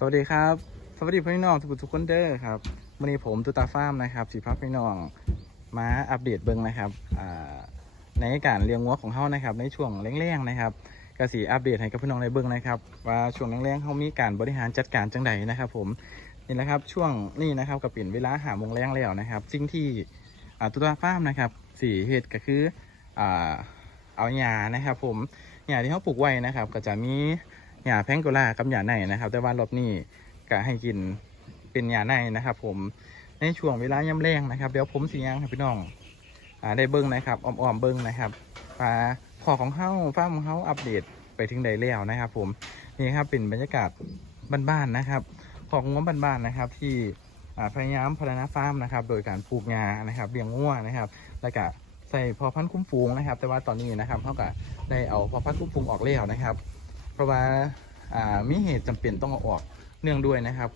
สวัสดีครับ สวัสดีพี่น้องทุกทุกคนเด้อครับวันนี้ผมตุตาฟาร์มนะครับสีพักพี่น้องมาอัปเดตเบิ้งนะครับอ่าในการเลี้ยงวัวของเขานะครับ ในช่วงแรงๆนะครับกสีอัปเดตให้กับพี่น้องในเบิ้งนะครับ ว่าช่วงแรงๆเขามีการบริหารจัดการจังใดนะครับผมนี่แหละครับช่วงนี้นะครับกับปิ่นเวลาหาโมงแรงแล้วนะครับสิ่งที่ตุตาฟาร์มนะครับสีเหตุก็คืออเอาหญ้านะครับ ผมหญ้าที่เขาปลูกไว้นะครับ ก็จะมี หญ้าแพงโกลากับหญ้าในนะครับ แต่ว่ารอบนี้ก็ให้กินเป็นยาในนะครับ ผมในช่วงเวลาย่ำแรงนะครับเดี๋ยวผมสีย่างให้พี่น้องอ่าได้เบิ้งนะครับอ้อมๆเบิ้งนะครับปลาขอของเฮ้าฟ้าของเฮ้าอัปเดตไปถึงใดแล้วนะครับ ผมนี่ครับเป็นบรรยากาศบ้านๆนะครับ ของง้วบ้านๆนะครับ ที่พยายามพัฒนาฟาร์มนะครับ โดยการปลูกงานะครับเลี้ยงงัวนะครับ แล้วก็ใส่พอพันธุ์คุ้มฟูงนะครับ แต่ว่าตอนนี้นะครับเขาก็ได้เอาพอพันธุ์คุ้มฟูงออกแล้วนะครับ เพราะว่ามีเหตุจำเป็นต้องเอาออกเนื่องด้วยนะครับ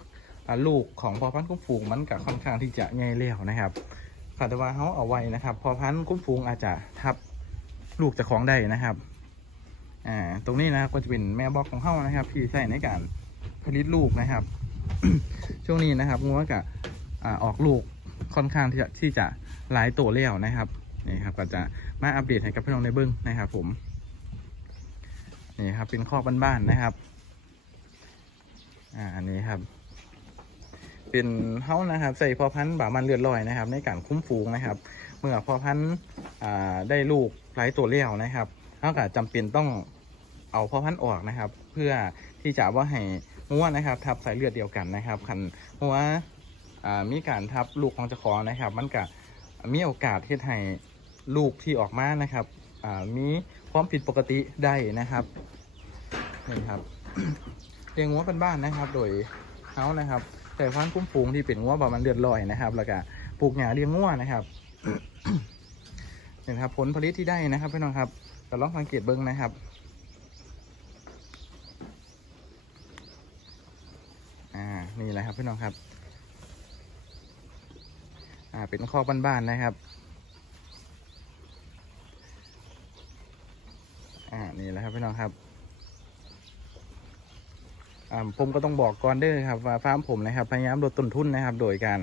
ลูกของพอพันธุ์คุ้มฟูงมันก็ค่อนข้างที่จะใหญ่เลี้ยวนะครับค่ะแต่ว่าเขาเอาไว้นะครับ พอพันธุ์คุ้มฟูงอาจจะทับลูกจะของได้นะครับอ่าตรงนี้นะก็จะเป็นแม่บล็อกของเขานะครับ ที่ใช้ในการผลิตลูกนะครับ ช่วงนี้นะครับงัวกะออกลูกค่อนข้างที่จะที่จะหลายตัวเลี้ยวนะครับนี่ครับก็จะมาอัปเดตให้กับพี่น้องในเบิ้งนะครับ ผม นี่ครับเป็นข้อบ้านๆนะครับ อ่าอันนี้ครับ เป็นเฮ้านะครับใส่พอพันธุ์บามันเลือดลอยนะครับ ในการคุ้มฟูงนะครับ เมื่อพอพันธุ์อ่าได้ลูกหลายตัวเลี้ยวนะครับเขาก็จำเป็นต้องเอาพอพันธุ์ออกนะครับ เพื่อที่จะว่าให้งัวนะครับ ทับสายเลือดเดียวกันนะครับคันงัวอ่ามีการทับลูกของเจ้าของนะครับ มันก็มีโอกาสที่ให้ลูกที่ออกมานะครับ มีความผิดปกติได้นะครับนี่ครับเลี้ยงงัวเป็นบ้านนะครับ โดยเขานะครับ แต่พันธุ์คุ้มฟูงที่เป็นงัวบามันเลือดลอยนะครับ แล้วก็ปลูกหญ้าเลี้ยงงัวนะครับนี่นครับ ผลผลิตที่ได้นะครับพี่น้องครับก็ลองสังเกตเบิ้งนะครับอ่านี่แหละครับพี่น้องครับ อ่าเป็นข้อบ้านๆนะครับ อ่า นี่แหละครับ พี่น้องครับผมก็ต้องบอกก่อนเด้อครับว่าฟาร์มผมนะครับพยายามลดต้นทุนนะครับ โดยการ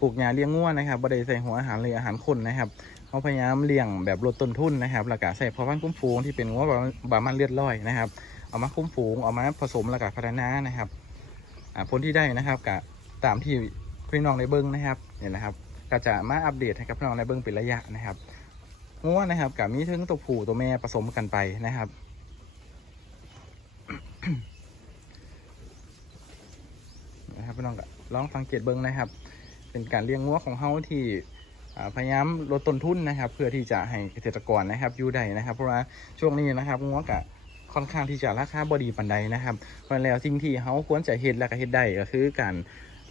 ปลูกหญ้าเลี้ยงงัวนะครับบ่ได้ใส่หัวอาหารเลยอาหารคนนะครับเขาพยายามเลี้ยงแบบลดต้นทุนนะครับแล้วก็ใส่พอพันธุ์คุ้มฟูงที่เป็นงัวบาบามันเลือดลอยนะครับ เอามาคุ้มฟูงเอามาผสมแล้วก็พัฒนานะครับผลที่ได้นะครับกับตามที่พี่น้องในเบิ้งนะครับเนี่ยนะครับ ก็จะมาอัปเดตให้กับพี่น้องในเบิ้งเป็นระยะนะครับ งัวนะครับกับมีทั้งตัวผู้ตัวแม่ผสมกันไปนะครับ นะครับพี่น้องก็ลองสังเกตเบิ้งนะครับ เป็นการเลี้ยงงัวของเฮาที่พยายามลดต้นทุนนะครับ เพื่อที่จะให้เกษตรกรนะครับอยู่ได้นะครับ เพราะว่าช่วงนี้นะครับงัวกะค่อนข้างที่จะราคาบดีปันใดนะครับเพราะแล้วสิ่งที่เฮาควรจะเฮ็ดและก็เฮ็ดได้ก็คือการ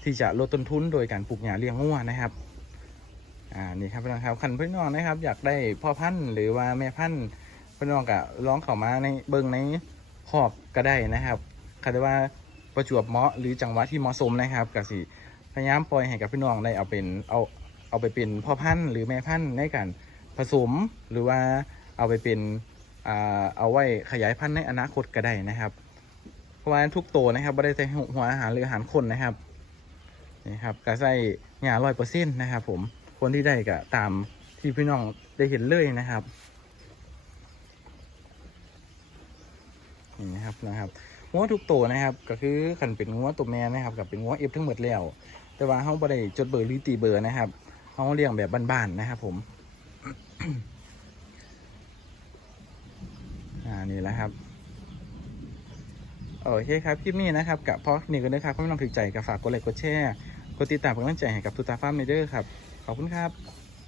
ที่จะลดต้นทุนโดยการปลูกหญ้าเลี้ยงงัวนะครับ อ่านี่ครับพี่น้องครับคันพี่น้องนะครับ อยากได้พ่อพันธุ์หรือว่าแม่พันธุ์พี่น้องก็ลองเข้ามาในเบิ้งในคอกก็ได้นะครับคาดว่าประจวบเหมาะหรือจังหวะที่เหมาะสมนะครับกสิพยายามปล่อยให้กับพี่น้องได้เอาเป็นเอาเอาไปเป็นพ่อพันธุ์หรือแม่พันธุ์ในการผสมหรือว่าเอาไปเป็นอ่าเอาไว้ขยายพันธุ์ในอนาคตก็ได้นะครับ เพราะว่าทุกตัวนะครับไม่ได้ใส่หัวอาหารหรืออาหารคนนะครับนี่ครับก็ใส่หญ้าร้อยเปอร์เซ็นต์นะครับผม คนที่ได้ก็ตามที่พี่น้องได้เห็นเลยนะครับนี่นะครับนะครับงัวทุกตัวนะครับ ก็คือขันเป็นงัวตัวแม่นะครับกับเป็นงัวเอฟทั้งหมดแล้ว แต่ว่าเขาไม่ได้จดเบอร์หรือตีเบอร์นะครับเขาเลี้ยงแบบบ้านๆนะครับ ผมอ่านี่แหละครับโอเคครับคลิปนี้นะครับกับพอนี่ก็ได้ครับถ้าไม่ต้องถือใจก็ฝากกดไลค์กดแชร์กดติดตามเป็นกำลังใจให้กับทุตาฟ้าร์มเด้อครับ ขอบคุณครับ